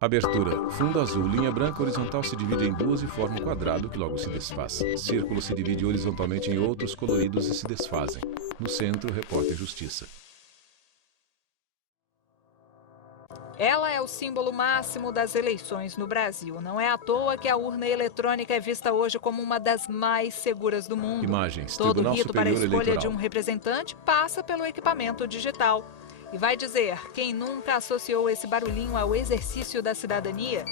Abertura. Fundo azul. Linha branca horizontal se divide em duas e forma um quadrado que logo se desfaz. Círculo se divide horizontalmente em outros coloridos e se desfazem. No centro, repórter Justiça. Ela é o símbolo máximo das eleições no Brasil. Não é à toa que a urna eletrônica é vista hoje como uma das mais seguras do mundo. Imagens. Todo Tribunal rito para a Superior escolha Eleitoral. de um representante passa pelo equipamento digital. E vai dizer, quem nunca associou esse barulhinho ao exercício da cidadania?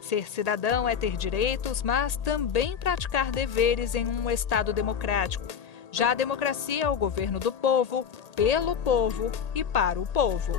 Ser cidadão é ter direitos, mas também praticar deveres em um Estado democrático. Já a democracia é o governo do povo, pelo povo e para o povo.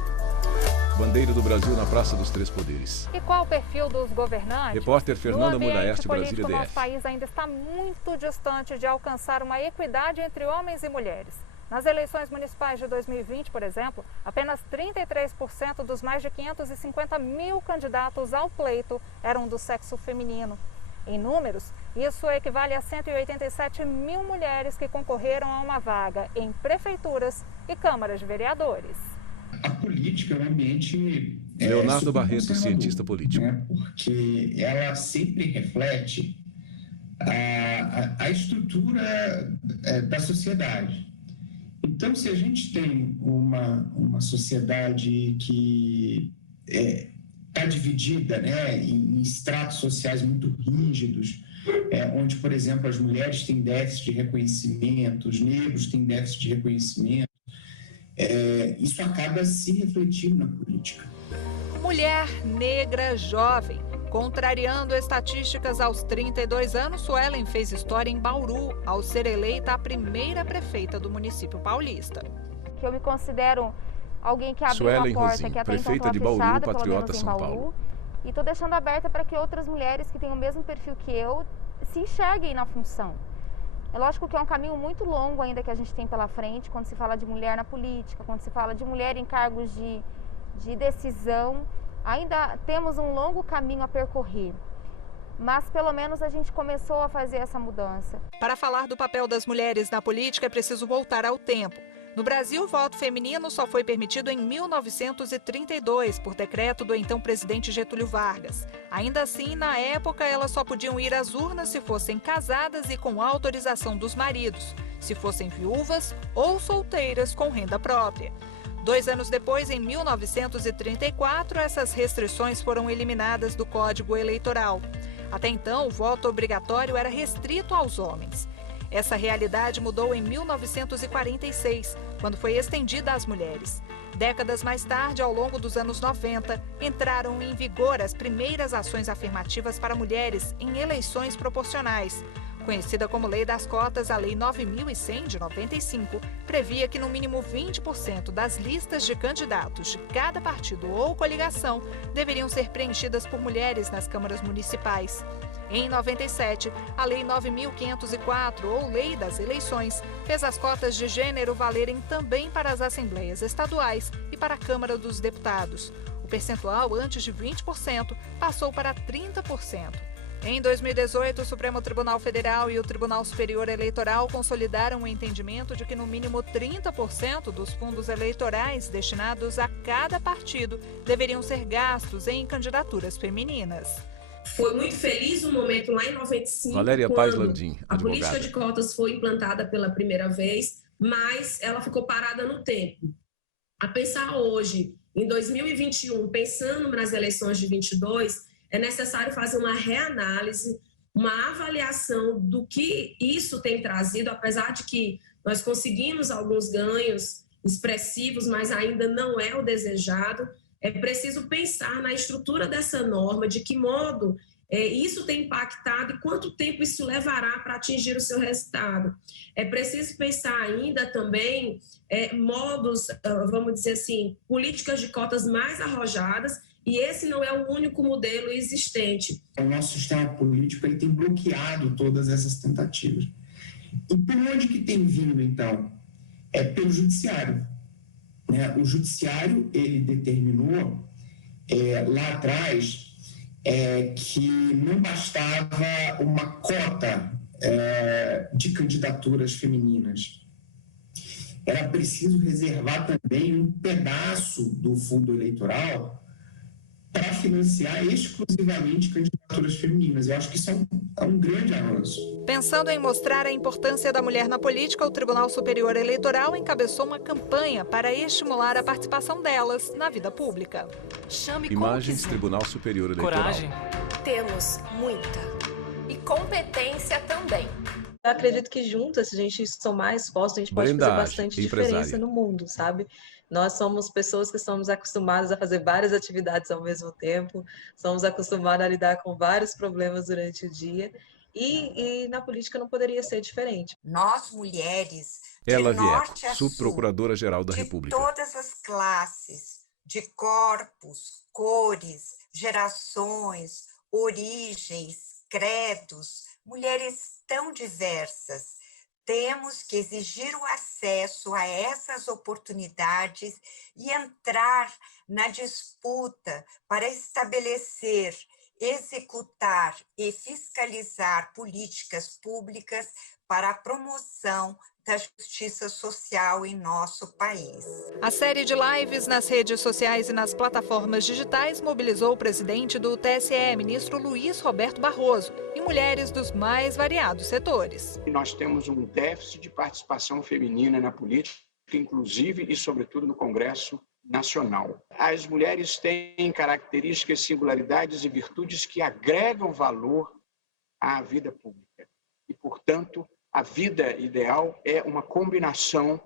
Bandeira do Brasil na Praça dos Três Poderes. E qual o perfil dos governantes? Repórter Fernanda Mulaerte, Brasília DF. Nosso país ainda está muito distante de alcançar uma equidade entre homens e mulheres. Nas eleições municipais de 2020, por exemplo, apenas 33% dos mais de 550 mil candidatos ao pleito eram do sexo feminino. Em números, isso equivale a 187 mil mulheres que concorreram a uma vaga em prefeituras e câmaras de vereadores. A política é um ambiente Leonardo Barreto, cientista político. Né? Porque ela sempre reflete a estrutura da sociedade. Então, se a gente tem uma sociedade que está dividida, né, em estratos sociais muito rígidos, onde, por exemplo, as mulheres têm déficit de reconhecimento, os negros têm déficit de reconhecimento, isso acaba se refletindo na política. Mulher negra jovem. Contrariando estatísticas aos 32 anos, Suelen fez história em Bauru ao ser eleita a primeira prefeita do município paulista. Eu me considero alguém que abriu Suelen uma porta Rosim, que até então prefeita estava de Bauru, fechada, pelo patriota menos em São Bauru. Paulo. E estou deixando aberta para que outras mulheres que têm o mesmo perfil que eu se enxerguem na função. É lógico que é um caminho muito longo ainda que a gente tem pela frente quando se fala de mulher na política, quando se fala de mulher em cargos de decisão. Ainda temos um longo caminho a percorrer, mas pelo menos a gente começou a fazer essa mudança. Para falar do papel das mulheres na política é preciso voltar ao tempo. No Brasil, o voto feminino só foi permitido em 1932, por decreto do então presidente Getúlio Vargas. Ainda assim, na época, elas só podiam ir às urnas se fossem casadas e com autorização dos maridos, se fossem viúvas ou solteiras com renda própria. 2 anos depois, em 1934, essas restrições foram eliminadas do Código Eleitoral. Até então, o voto obrigatório era restrito aos homens. Essa realidade mudou em 1946, quando foi estendida às mulheres. Décadas mais tarde, ao longo dos anos 90, entraram em vigor as primeiras ações afirmativas para mulheres em eleições proporcionais. Conhecida como Lei das Cotas, a Lei 9.100 de 95 previa que no mínimo 20% das listas de candidatos de cada partido ou coligação deveriam ser preenchidas por mulheres nas câmaras municipais. Em 97, a Lei 9.504, ou Lei das Eleições, fez as cotas de gênero valerem também para as assembleias estaduais e para a Câmara dos Deputados. O percentual, antes de 20%, passou para 30%. Em 2018, o Supremo Tribunal Federal e o Tribunal Superior Eleitoral consolidaram o entendimento de que no mínimo 30% dos fundos eleitorais destinados a cada partido deveriam ser gastos em candidaturas femininas. Foi muito feliz o momento lá em 95, Valéria Paz Landim, a advogada. política de cotas foi implantada pela primeira vez, mas ela ficou parada no tempo. A pensar hoje, em 2021, pensando nas eleições de 22, é necessário fazer uma reanálise, uma avaliação do que isso tem trazido, apesar de que nós conseguimos alguns ganhos expressivos, mas ainda não é o desejado. É preciso pensar na estrutura dessa norma, de que modo isso tem impactado e quanto tempo isso levará para atingir o seu resultado. É preciso pensar ainda também modos, vamos dizer assim, políticas de cotas mais arrojadas, e esse não é o único modelo existente. O nosso sistema político ele tem bloqueado todas essas tentativas. E por onde que tem vindo, então? É pelo judiciário. Né? O judiciário ele determinou lá atrás que não bastava uma cota de candidaturas femininas. Era preciso reservar também um pedaço do fundo eleitoral para financiar exclusivamente candidaturas femininas. Eu acho que isso é um grande avanço. Pensando em mostrar a importância da mulher na política, o Tribunal Superior Eleitoral encabeçou uma campanha para estimular a participação delas na vida pública. Chame Imagens Tribunal Superior Eleitoral. Coragem. Temos muita. E competência também. Eu acredito que juntas, se a gente somar esforços, a gente pode fazer bastante diferença no mundo, sabe? Nós somos pessoas que estamos acostumadas a fazer várias atividades ao mesmo tempo, somos acostumadas a lidar com vários problemas durante o dia, e na política não poderia ser diferente. Nós, mulheres, Ela de norte a sul, Subprocuradora-Geral da República. de todas as classes, de corpos, cores, gerações, origens, credos, mulheres tão diversas, temos que exigir o acesso a essas oportunidades e entrar na disputa para estabelecer, executar e fiscalizar políticas públicas para a promoção da justiça social em nosso país. A série de lives nas redes sociais e nas plataformas digitais mobilizou o presidente do TSE, ministro Luiz Roberto Barroso, e mulheres dos mais variados setores. Nós temos um déficit de participação feminina na política, inclusive e sobretudo no Congresso Nacional. As mulheres têm características, singularidades e virtudes que agregam valor à vida pública. E, portanto, a vida ideal é uma combinação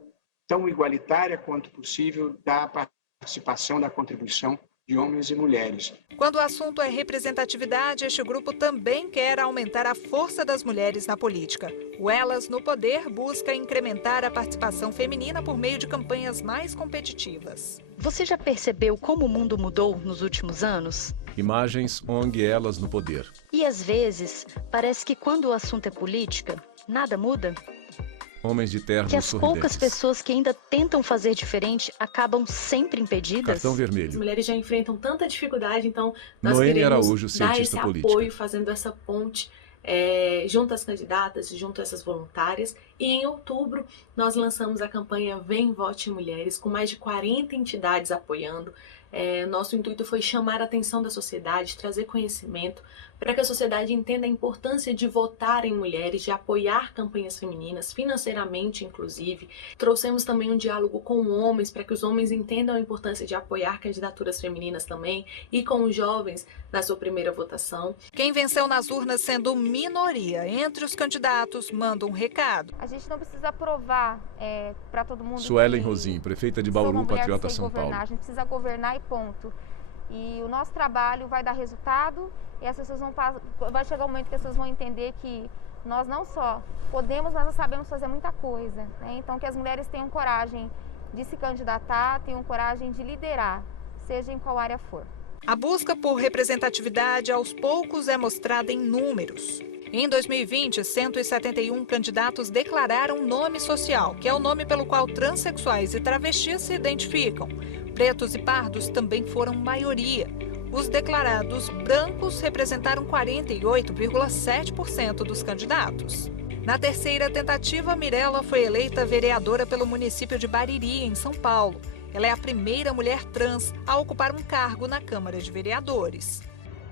tão igualitária quanto possível da participação, da contribuição de homens e mulheres. Quando o assunto é representatividade, este grupo também quer aumentar a força das mulheres na política. O Elas no Poder busca incrementar a participação feminina por meio de campanhas mais competitivas. Você já percebeu como o mundo mudou nos últimos anos? Imagens ONG Elas no Poder. E às vezes, parece que quando o assunto é política, nada muda? Homens de terno Que as sorridentes. poucas pessoas que ainda tentam fazer diferente acabam sempre impedidas? Cartão As vermelho. mulheres já enfrentam tanta dificuldade, então nós Noêmia queremos Araújo, dar esse cientista política. apoio, fazendo essa ponte junto às candidatas, junto a essas voluntárias. E em outubro nós lançamos a campanha Vem Vote Mulheres, com mais de 40 entidades apoiando. Nosso intuito foi chamar a atenção da sociedade, trazer conhecimento, para que a sociedade entenda a importância de votar em mulheres, de apoiar campanhas femininas, financeiramente inclusive. Trouxemos também um diálogo com homens, para que os homens entendam a importância de apoiar candidaturas femininas também, e com os jovens na sua primeira votação. Quem venceu nas urnas sendo minoria entre os candidatos manda um recado. A gente não precisa provar para todo mundo. Suelen que Rosim, prefeita de sou uma Bauru, mulher Patriota que sei São governar. Paulo. A gente precisa governar e ponto. E o nosso trabalho vai dar resultado, e as pessoas vai chegar um momento que as pessoas vão entender que nós não só podemos, mas nós sabemos fazer muita coisa, né? Então que as mulheres tenham coragem de se candidatar, tenham coragem de liderar, seja em qual área for. A busca por representatividade aos poucos é mostrada em números. Em 2020, 171 candidatos declararam nome social, que é o nome pelo qual transexuais e travestis se identificam. Pretos e pardos também foram maioria. Os declarados brancos representaram 48,7% dos candidatos. Na terceira tentativa, Mirella foi eleita vereadora pelo município de Bariri, em São Paulo. Ela é a primeira mulher trans a ocupar um cargo na Câmara de Vereadores.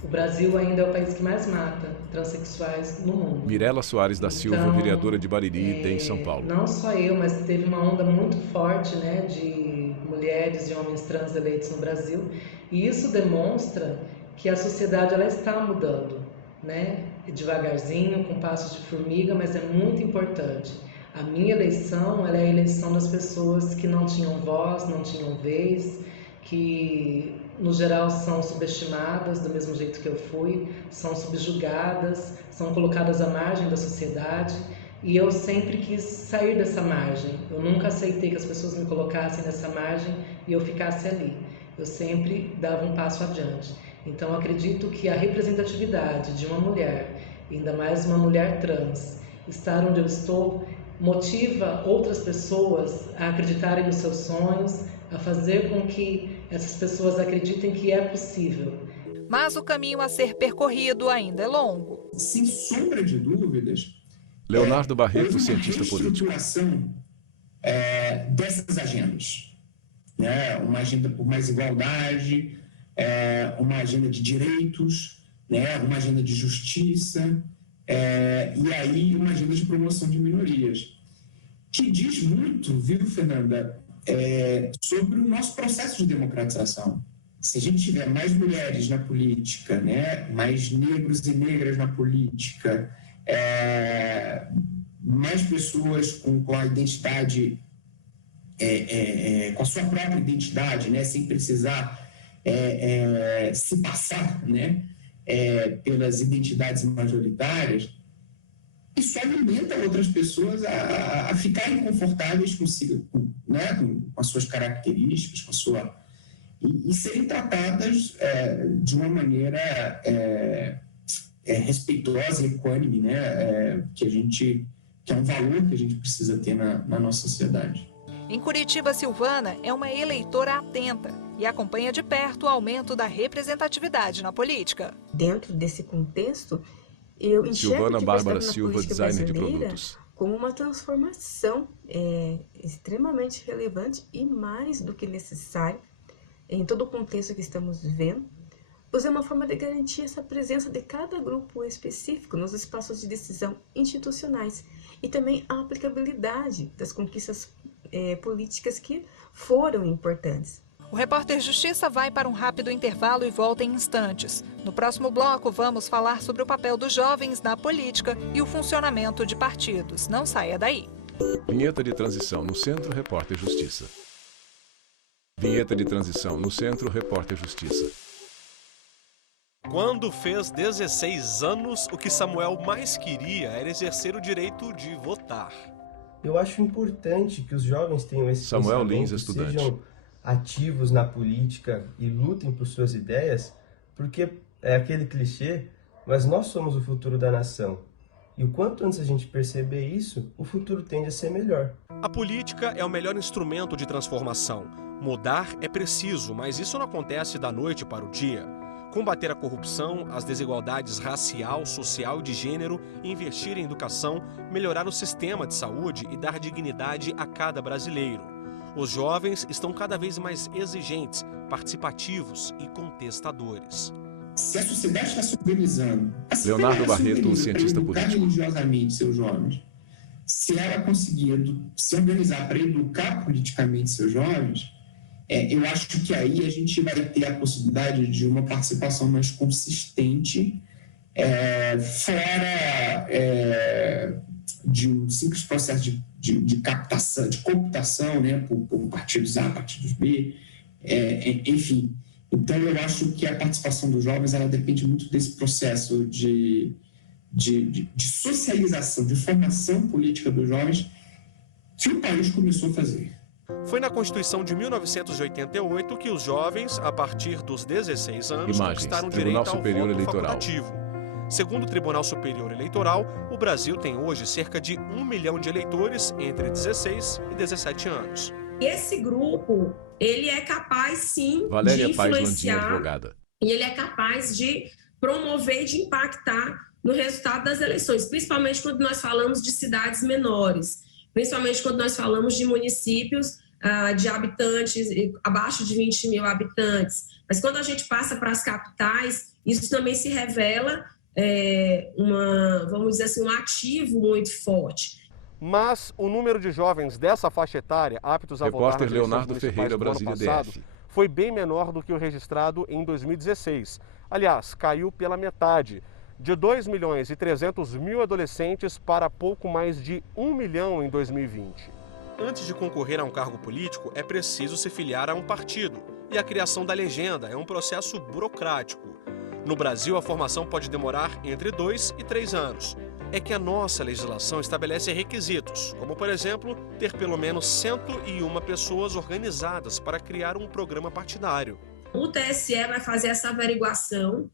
O Brasil ainda é o país que mais mata transexuais no mundo. Mirella Soares da Silva, vereadora de Bariri, em São Paulo. Não só eu, mas teve uma onda muito forte, né, de mulheres e homens trans eleitos no Brasil. E isso demonstra que a sociedade ela está mudando, né? Devagarzinho, com passos de formiga, mas é muito importante. A minha eleição ela é a eleição das pessoas que não tinham voz, não tinham vez, que no geral são subestimadas do mesmo jeito que eu fui, são subjugadas, são colocadas à margem da sociedade, e eu sempre quis sair dessa margem. Eu nunca aceitei que as pessoas me colocassem nessa margem e eu ficasse ali. Eu sempre dava um passo adiante. Então eu acredito que a representatividade de uma mulher, ainda mais uma mulher trans, estar onde eu estou, motiva outras pessoas a acreditarem nos seus sonhos, a fazer com que essas pessoas acreditem que é possível. Mas o caminho a ser percorrido ainda é longo. Sem sombra de dúvidas, Leonardo Barreto, cientista político. Uma reestruturação dessas agendas, né? Uma agenda por mais igualdade, uma agenda de direitos, né, uma agenda de justiça, e aí uma agenda de promoção de minorias, que diz muito, viu, Fernanda, sobre o nosso processo de democratização. Se a gente tiver mais mulheres na política, né, mais negros e negras na política, mais pessoas com a identidade, com a sua própria identidade, né, sem precisar se passar, né, pelas identidades majoritárias, isso alimenta outras pessoas a ficarem confortáveis consigo, né, com as suas características, com a sua, e serem tratadas de uma maneira respeitosa e equânime, né, que é um valor que a gente precisa ter na nossa sociedade. Em Curitiba, Silvana é uma eleitora atenta e acompanha de perto o aumento da representatividade na política. Dentro desse contexto, eu enxergo Silvana Bárbara na Silva, política designer de brasileira produtos. Como uma transformação extremamente relevante e mais do que necessária em todo o contexto que estamos vivendo, pois é uma forma de garantir essa presença de cada grupo específico nos espaços de decisão institucionais e também a aplicabilidade das conquistas políticas que foram importantes. O Repórter Justiça vai para um rápido intervalo e volta em instantes. No próximo bloco, vamos falar sobre o papel dos jovens na política e o funcionamento de partidos. Não saia daí. Vinheta de transição no Centro Repórter Justiça. Vinheta de transição no Centro Repórter Justiça. Quando fez 16 anos, o que Samuel mais queria era exercer o direito de votar. Eu acho importante que os jovens tenham esse Samuel pensamento, Lins, estudante. Sejam ativos na política e lutem por suas ideias, porque é aquele clichê, mas nós somos o futuro da nação. E o quanto antes a gente perceber isso, o futuro tende a ser melhor. A política é o melhor instrumento de transformação. Mudar é preciso, mas isso não acontece da noite para o dia. Combater a corrupção, as desigualdades racial, social e de gênero, investir em educação, melhorar o sistema de saúde e dar dignidade a cada brasileiro. Os jovens estão cada vez mais exigentes, participativos e contestadores. Se a sociedade está se organizando, Leonardo Barreto, cientista político. Religiosamente seus jovens, se ela conseguir se organizar para educar politicamente seus jovens, eu acho que aí a gente vai ter a possibilidade de uma participação mais consistente, fora de um simples processo de captação, de computação, né, por partidos A, partidos B, enfim. Então, eu acho que a participação dos jovens ela depende muito desse processo de socialização, de formação política dos jovens que o país começou a fazer. Foi na Constituição de 1988 que os jovens, a partir dos 16 anos, conquistaram direito ao voto facultativo. Segundo o Tribunal Superior Eleitoral, o Brasil tem hoje cerca de 1 milhão de eleitores entre 16 e 17 anos. Esse grupo, ele é capaz, sim, Valéria de Paz influenciar, Landim, advogada. E ele é capaz de promover e de impactar no resultado das eleições, principalmente quando nós falamos de cidades menores, principalmente quando nós falamos de municípios de habitantes abaixo de 20 mil habitantes. Mas quando a gente passa para as capitais, isso também se revela vamos dizer assim, um ativo muito forte. Mas o número de jovens dessa faixa etária aptos a votar nas Leonardo Ferreira, Brasília, DF. Foi bem menor do que o registrado em 2016. Aliás, caiu pela metade, de 2.300.000 adolescentes para pouco mais de 1 milhão em 2020. Antes de concorrer a um cargo político, é preciso se filiar a um partido. E a criação da legenda é um processo burocrático. No Brasil, a formação pode demorar entre 2 e 3 anos. É que a nossa legislação estabelece requisitos, como, por exemplo, ter pelo menos 101 pessoas organizadas para criar um programa partidário. O TSE vai fazer essa averiguação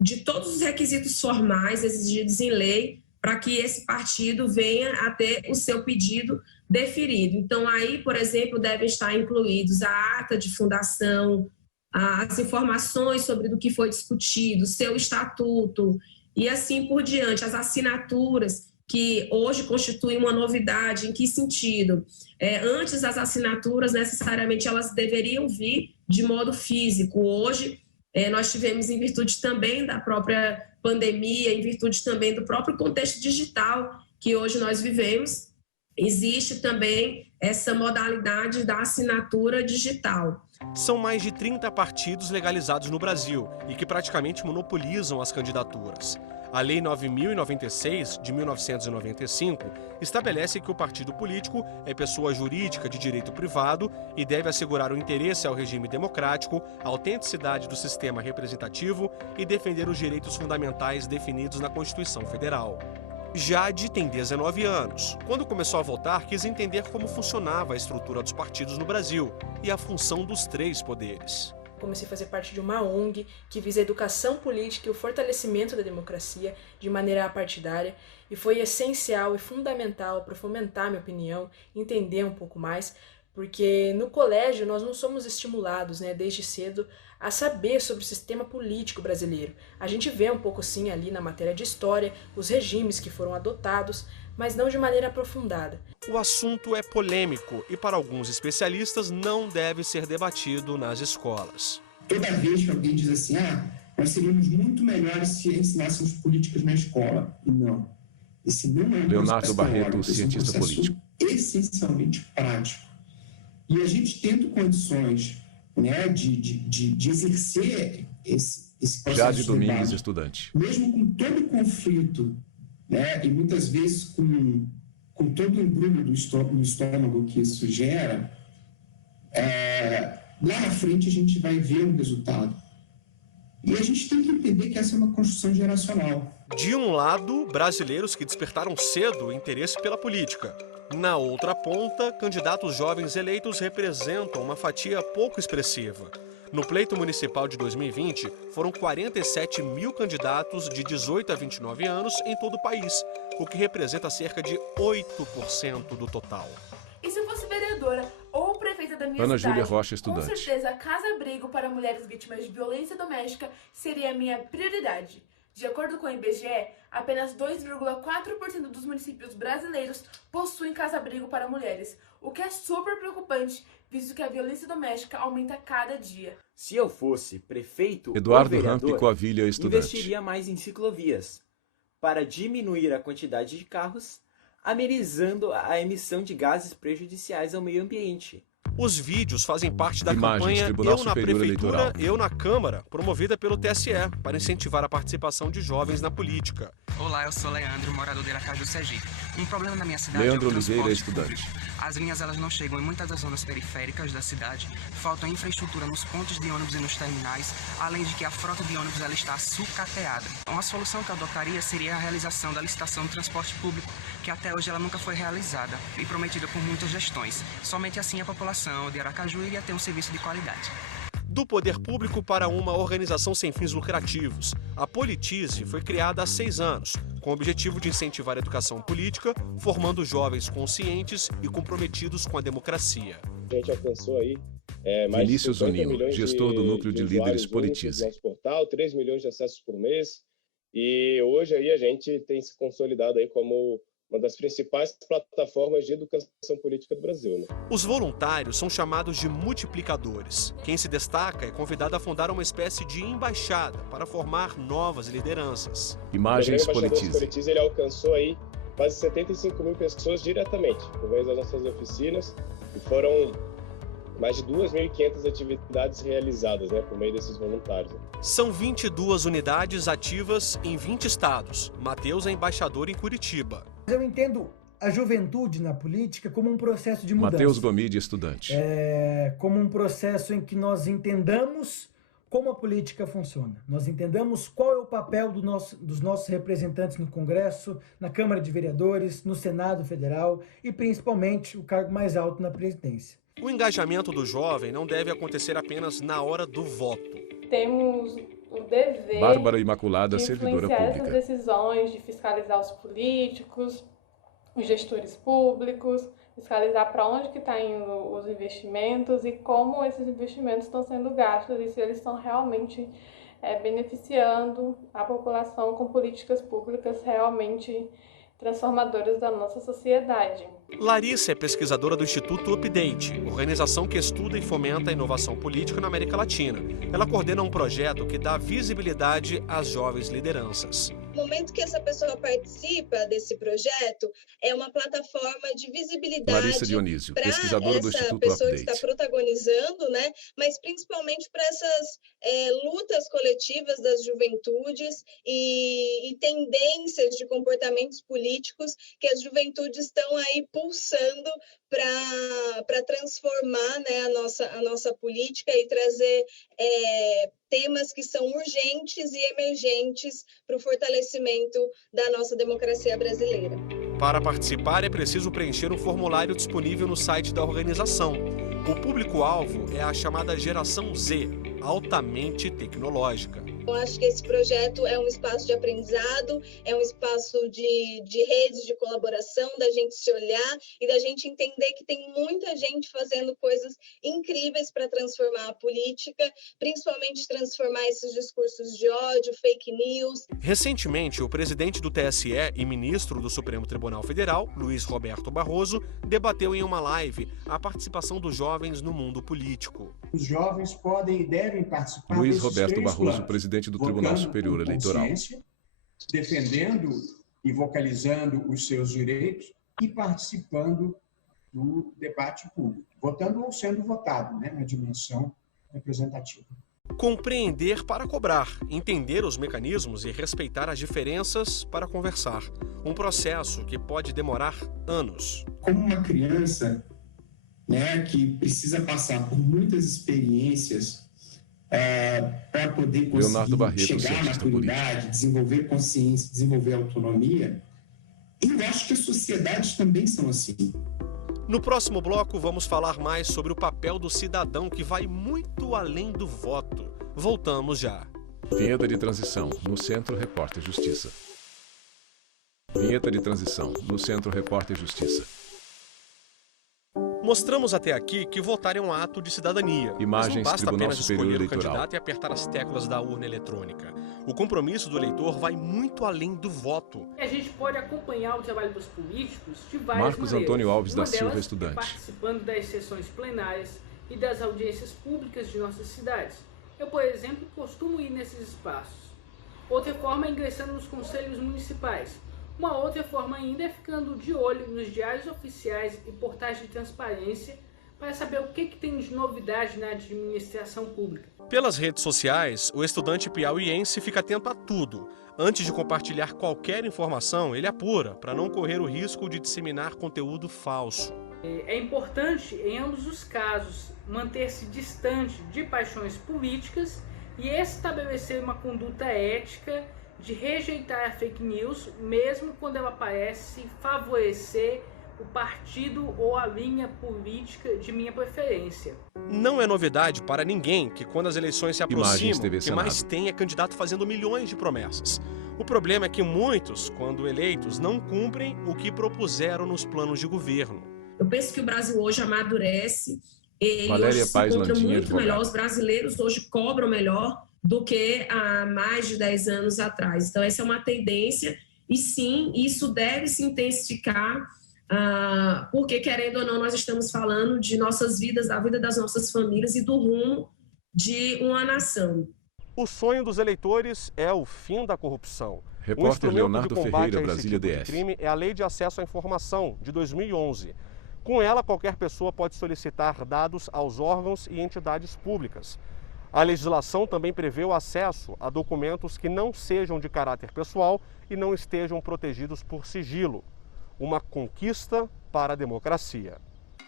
de todos os requisitos formais exigidos em lei para que esse partido venha a ter o seu pedido deferido. Então, aí, por exemplo, devem estar incluídos a ata de fundação, as informações sobre o que foi discutido, seu estatuto e assim por diante, as assinaturas que hoje constituem uma novidade. Em que sentido? Antes, as assinaturas, necessariamente, elas deveriam vir de modo físico. Hoje, nós tivemos, em virtude também da própria pandemia, em virtude também do próprio contexto digital que hoje nós vivemos, existe também essa modalidade da assinatura digital. São mais de 30 partidos legalizados no Brasil e que praticamente monopolizam as candidaturas. A Lei 9.096, de 1995, estabelece que o partido político é pessoa jurídica de direito privado e deve assegurar o interesse ao regime democrático, a autenticidade do sistema representativo e defender os direitos fundamentais definidos na Constituição Federal. Jade tem 19 anos. Quando começou a votar, quis entender como funcionava a estrutura dos partidos no Brasil e a função dos 3 poderes. Comecei a fazer parte de uma ONG que visa a educação política e o fortalecimento da democracia de maneira apartidária, e foi essencial e fundamental para fomentar minha opinião, entender um pouco mais, porque no colégio nós não somos estimulados, desde cedo, a saber sobre o sistema político brasileiro. A gente vê um pouco sim ali na matéria de história, os regimes que foram adotados, mas não de maneira aprofundada. O assunto é polêmico e, para alguns especialistas, não deve ser debatido nas escolas. Toda vez que alguém diz assim, nós seríamos muito melhores se ensinássemos políticas na escola. Não. Esse não é um Leonardo Barreto, cientista político. Essencialmente prático. E a gente tendo condições de exercer esse processo. Jade Domingues, estudante. Mesmo com todo o conflito, e muitas vezes com todo o embrulho no estômago que isso gera, lá na frente a gente vai ver um resultado. E a gente tem que entender que essa é uma construção geracional. De um lado, brasileiros que despertaram cedo o interesse pela política. Na outra ponta, candidatos jovens eleitos representam uma fatia pouco expressiva. No pleito municipal de 2020, foram 47 mil candidatos de 18 a 29 anos em todo o país, o que representa cerca de 8% do total. E se eu fosse vereadora ou prefeita da minha Ana cidade, Júlia Rocha, estudante. Com certeza, casa-abrigo para mulheres vítimas de violência doméstica seria a minha prioridade. De acordo com o IBGE, apenas 2,4% dos municípios brasileiros possuem casa-abrigo para mulheres, o que é super preocupante, visto que a violência doméstica aumenta cada dia. Se eu fosse prefeito Eduardo ou vereador, Rampicoavilha, estudante. investiria mais em ciclovias, para diminuir a quantidade de carros, amenizando a emissão de gases prejudiciais ao meio ambiente. Os vídeos fazem parte da Imagens, campanha Tribunal Eu na Superior Prefeitura, Eleitoral. Eu na Câmara, promovida pelo TSE, para incentivar a participação de jovens na política. Olá, eu sou Leandro, morador de Aracaju, Sergipe. Um problema na minha cidade Leandro é o Oliveira, transporte estudante. público. As linhas elas não chegam em muitas das zonas periféricas da cidade, falta infraestrutura nos pontos de ônibus e nos terminais, além de que a frota de ônibus ela está sucateada. Uma solução que eu adotaria seria a realização da licitação do transporte público, que até hoje ela nunca foi realizada e prometida por muitas gestões. Somente assim a população de Aracaju iria ter um serviço de qualidade. Do poder público para uma organização sem fins lucrativos. A Politize foi criada há 6 anos, com o objetivo de incentivar a educação política, formando jovens conscientes e comprometidos com a democracia. A gente alcançou aí mais Vinícius de 50 Zonino, milhões gestor do núcleo de líderes Politize. No nosso portal, 3 milhões de acessos por mês, e hoje aí a gente tem se consolidado aí como uma das principais plataformas de educação política do Brasil. Os voluntários são chamados de multiplicadores. Quem se destaca é convidado a fundar uma espécie de embaixada para formar novas lideranças. Imagens O Politize. Politize ele alcançou aí quase 75 mil pessoas diretamente, por meio das nossas oficinas, e foram mais de 2.500 atividades realizadas por meio desses voluntários. São 22 unidades ativas em 20 estados. Matheus é embaixador em Curitiba. Eu entendo a juventude na política como um processo de mudança. Matheus Gomide, estudante. Como um processo em que nós entendamos como a política funciona. Nós entendamos qual é o papel dos nossos representantes no Congresso, na Câmara de Vereadores, no Senado Federal e principalmente o cargo mais alto na presidência. O engajamento do jovem não deve acontecer apenas na hora do voto. Temos o dever Bárbara Imaculada, de servidora influenciar pública. essas decisões, de fiscalizar os políticos, os gestores públicos, fiscalizar para onde que estão indo os investimentos e como esses investimentos estão sendo gastos e se eles estão realmente beneficiando a população com políticas públicas realmente transformadoras da nossa sociedade. Larissa é pesquisadora do Instituto Update, organização que estuda e fomenta a inovação política na América Latina. Ela coordena um projeto que dá visibilidade às jovens lideranças. No momento que essa pessoa participa desse projeto, é uma plataforma de visibilidade. Larissa Dionísio, pesquisadora do Instituto Update. Essa pessoa que está protagonizando, né? Mas principalmente para essas lutas coletivas das juventudes e tendências de comportamentos políticos que as juventudes estão aí pulsando para transformar, né, a nossa política e trazer temas que são urgentes e emergentes para o fortalecimento da nossa democracia brasileira. Para participar, é preciso preencher um formulário disponível no site da organização. O público-alvo é a chamada Geração Z, altamente tecnológica. Eu acho que esse projeto é um espaço de aprendizado, é um espaço de redes de colaboração, da gente se olhar e da gente entender que tem muita gente fazendo coisas incríveis para transformar a política, principalmente transformar esses discursos de ódio, fake news. Recentemente, o presidente do TSE e ministro do Supremo Tribunal Federal, Luiz Roberto Barroso, debateu em uma live a participação dos jovens no mundo político. Os jovens podem e devem participar Luiz desses Roberto três Barroso, planos, presidente do Tribunal Superior Eleitoral. Defendendo e vocalizando os seus direitos e participando do debate público, votando ou sendo votado, né, na dimensão representativa. Compreender para cobrar, entender os mecanismos e respeitar as diferenças para conversar. Um processo que pode demorar anos. Como uma criança, né, que precisa passar por muitas experiências para poder conseguir chegar à maturidade, desenvolver consciência, desenvolver autonomia, eu acho que as sociedades também são assim. No próximo bloco, vamos falar mais sobre o papel do cidadão que vai muito além do voto. Voltamos já. Vinheta de transição, no Centro Repórter Justiça. Vinheta de transição, no Centro Repórter Justiça. Mostramos até aqui que votar é um ato de cidadania. Imagens, mas não basta Tribunal apenas Superior escolher o Eleitoral. candidato e apertar as teclas da urna eletrônica. O compromisso do eleitor vai muito além do voto. A gente pode acompanhar o trabalho dos políticos de várias Marcos maneiras. Antônio Alves da Uma Silva, delas estudante. É participando das sessões plenárias e das audiências públicas de nossas cidades. Eu, por exemplo, costumo ir nesses espaços. Outra forma é ingressando nos conselhos municipais. Uma outra forma ainda é ficando de olho nos diários oficiais e portais de transparência para saber o que tem de novidade na administração pública. Pelas redes sociais, o estudante piauiense fica atento a tudo. Antes de compartilhar qualquer informação, ele apura, para não correr o risco de disseminar conteúdo falso. É importante, em ambos os casos, manter-se distante de paixões políticas e estabelecer uma conduta ética de rejeitar a fake news, mesmo quando ela parece favorecer o partido ou a linha política de minha preferência. Não é novidade para ninguém que quando as eleições se aproximam, o que Senado. mais tem é candidato fazendo milhões de promessas. O problema é que muitos, quando eleitos, não cumprem o que propuseram nos planos de governo. Eu penso que o Brasil hoje amadurece, ele Valéria hoje se Paes encontra Landim, muito advogada. melhor, os brasileiros hoje cobram melhor do que há mais de 10 anos atrás. Então essa é uma tendência e sim, isso deve se intensificar, porque querendo ou não nós estamos falando de nossas vidas, da vida das nossas famílias e do rumo de uma nação. O sonho dos eleitores é o fim da corrupção. Repórter O instrumento Leonardo de combate Ferreira, a esse Brasília tipo de DS. crime é a Lei de Acesso à Informação, de 2011. Com ela, qualquer pessoa pode solicitar dados aos órgãos e entidades públicas. A legislação também prevê o acesso a documentos que não sejam de caráter pessoal e não estejam protegidos por sigilo. Uma conquista para a democracia.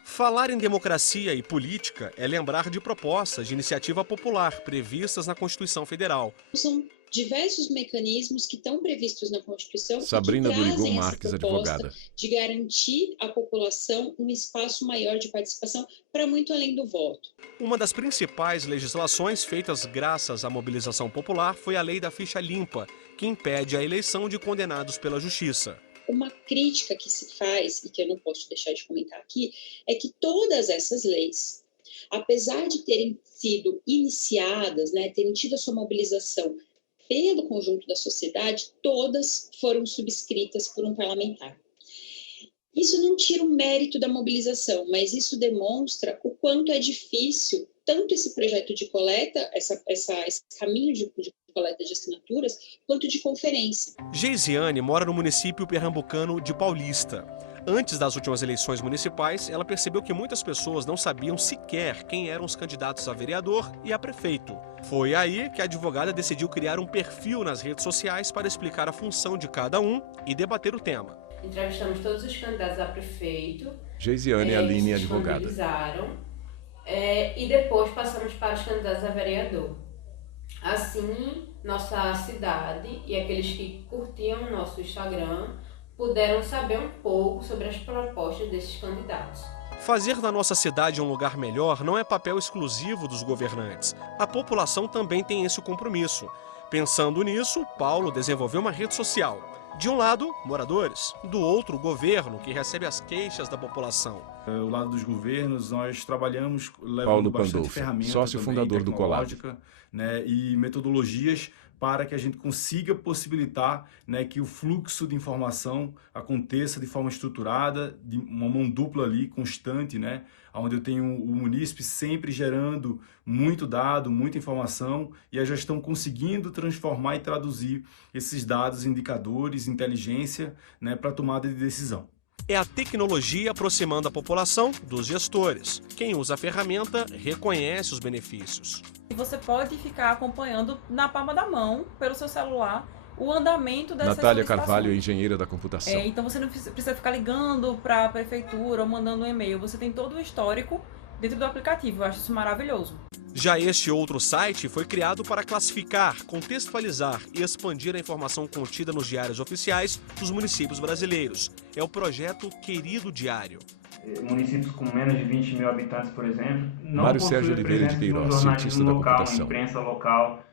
Falar em democracia e política é lembrar de propostas de iniciativa popular previstas na Constituição Federal. São diversos mecanismos que estão previstos na Constituição Sabrina e que trazem Durigon essa Marques, proposta advogada. de garantir à população um espaço maior de participação para muito além do voto. Uma das principais legislações feitas graças à mobilização popular foi a Lei da Ficha Limpa, que impede a eleição de condenados pela Justiça. Uma crítica que se faz, e que eu não posso deixar de comentar aqui, é que todas essas leis, apesar de terem sido iniciadas, terem tido a sua mobilização pelo conjunto da sociedade, todas foram subscritas por um parlamentar. Isso não tira o mérito da mobilização, mas isso demonstra o quanto é difícil tanto esse projeto de coleta, esse caminho de coleta de assinaturas, quanto de conferência. Geisiane mora no município pernambucano de Paulista. Antes das últimas eleições municipais, ela percebeu que muitas pessoas não sabiam sequer quem eram os candidatos a vereador e a prefeito. Foi aí que a advogada decidiu criar um perfil nas redes sociais para explicar a função de cada um e debater o tema. Entrevistamos todos os candidatos a prefeito. Geisiane Aline, advogada. E depois passamos para os candidatos a vereador. Assim, nossa cidade e aqueles que curtiam o nosso Instagram puderam saber um pouco sobre as propostas desses candidatos. Fazer da nossa cidade um lugar melhor não é papel exclusivo dos governantes. A população também tem esse compromisso. Pensando nisso, Paulo desenvolveu uma rede social. De um lado, moradores. Do outro, o governo, que recebe as queixas da população. Do lado dos governos, nós trabalhamos levando Paulo bastante Pandolfo, ferramentas sócio fundador do Colab, né, e metodologias para que a gente consiga possibilitar, né, que o fluxo de informação aconteça de forma estruturada, de uma mão dupla ali, constante, né, onde eu tenho o munícipe sempre gerando muito dado, muita informação, e a gestão conseguindo transformar e traduzir esses dados, indicadores, inteligência, né, para a tomada de decisão. É a tecnologia aproximando a população dos gestores. Quem usa a ferramenta reconhece os benefícios. Você pode ficar acompanhando na palma da mão, pelo seu celular, o andamento dessa Natália Carvalho, engenheira da computação. Então você não precisa ficar ligando para a prefeitura ou mandando um e-mail. Você tem todo o histórico dentro do aplicativo. Eu acho isso maravilhoso. Já este outro site foi criado para classificar, contextualizar e expandir a informação contida nos diários oficiais dos municípios brasileiros. É o projeto Querido Diário. Municípios com menos de 20 mil habitantes, por exemplo, não Mário Sérgio Oliveira de Queiroz, cientista da computação. Imprensa local,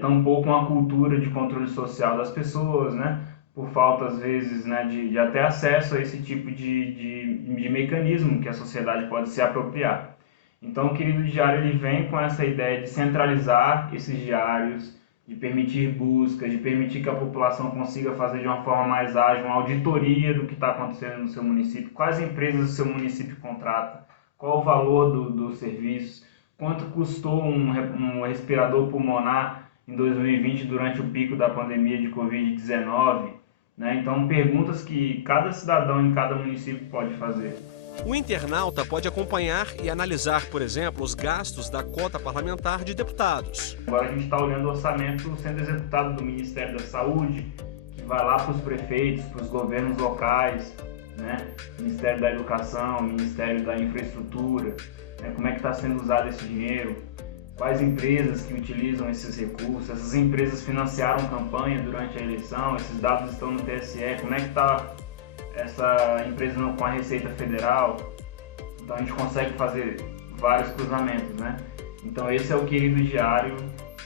tampouco uma cultura de controle social das pessoas, né? Por falta, às vezes, né, de até acesso a esse tipo de mecanismo que a sociedade pode se apropriar. Então, o Querido Diário ele vem com essa ideia de centralizar esses diários, de permitir buscas, de permitir que a população consiga fazer de uma forma mais ágil uma auditoria do que está acontecendo no seu município, quais empresas o seu município contrata, qual o valor do serviço, quanto custou um respirador pulmonar em 2020 durante o pico da pandemia de Covid-19, né? Então, perguntas que cada cidadão em cada município pode fazer. O internauta pode acompanhar e analisar, por exemplo, os gastos da cota parlamentar de deputados. Agora a gente está olhando o orçamento sendo executado do Ministério da Saúde, que vai lá para os prefeitos, para os governos locais, né? Ministério da Educação, Ministério da Infraestrutura, né? Como é que está sendo usado esse dinheiro, quais empresas que utilizam esses recursos, essas empresas financiaram campanha durante a eleição, esses dados estão no TSE, como é que está essa empresa com a Receita Federal. Então a gente consegue fazer vários cruzamentos, né? Então esse é o Querido Diário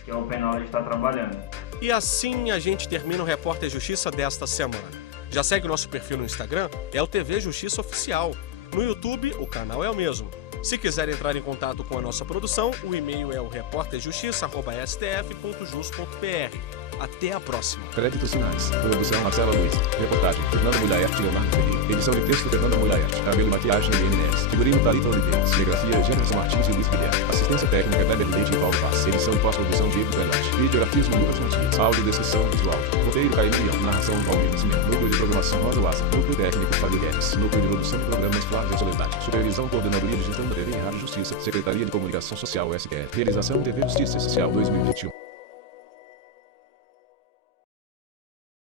que a Open Knowledge está trabalhando. E assim a gente termina o Repórter Justiça desta semana. Já segue o nosso perfil no Instagram, é o TV Justiça Oficial. No YouTube, o canal é o mesmo. Se quiser entrar em contato com a nossa produção, o e-mail é o reporterjustiça@stf.jus.br. Até a próxima. Créditos finais. Produção Marcela Luiz. Reportagem Fernando Mulhaert e Leonardo Ferreira. Edição de texto Fernanda Mulhaert. Cabelo e maquiagem Eliane Neves. Figurino Thalita Oliveira. Cinegrafia Jefferson Martins e Luiz Guilherme. Assistência técnica Kleber Leite e Paulo Paz. Edição e pós-produção Diego Velhote. Videografismo Lucas Matias. Áudio e descrição visual. Roteiro Caio Leão. Narração Palmeiras Nascimento. Núcleo de programação Rosa Laça. Núcleo técnico Fábio Guedes. Núcleo de produção de programas Flávia Soledade. Supervisão Coordenadoria de Gestão da TV e Rádio Justiça. Secretaria de Comunicação Social SQR. Realização TV Justiça Social 2021.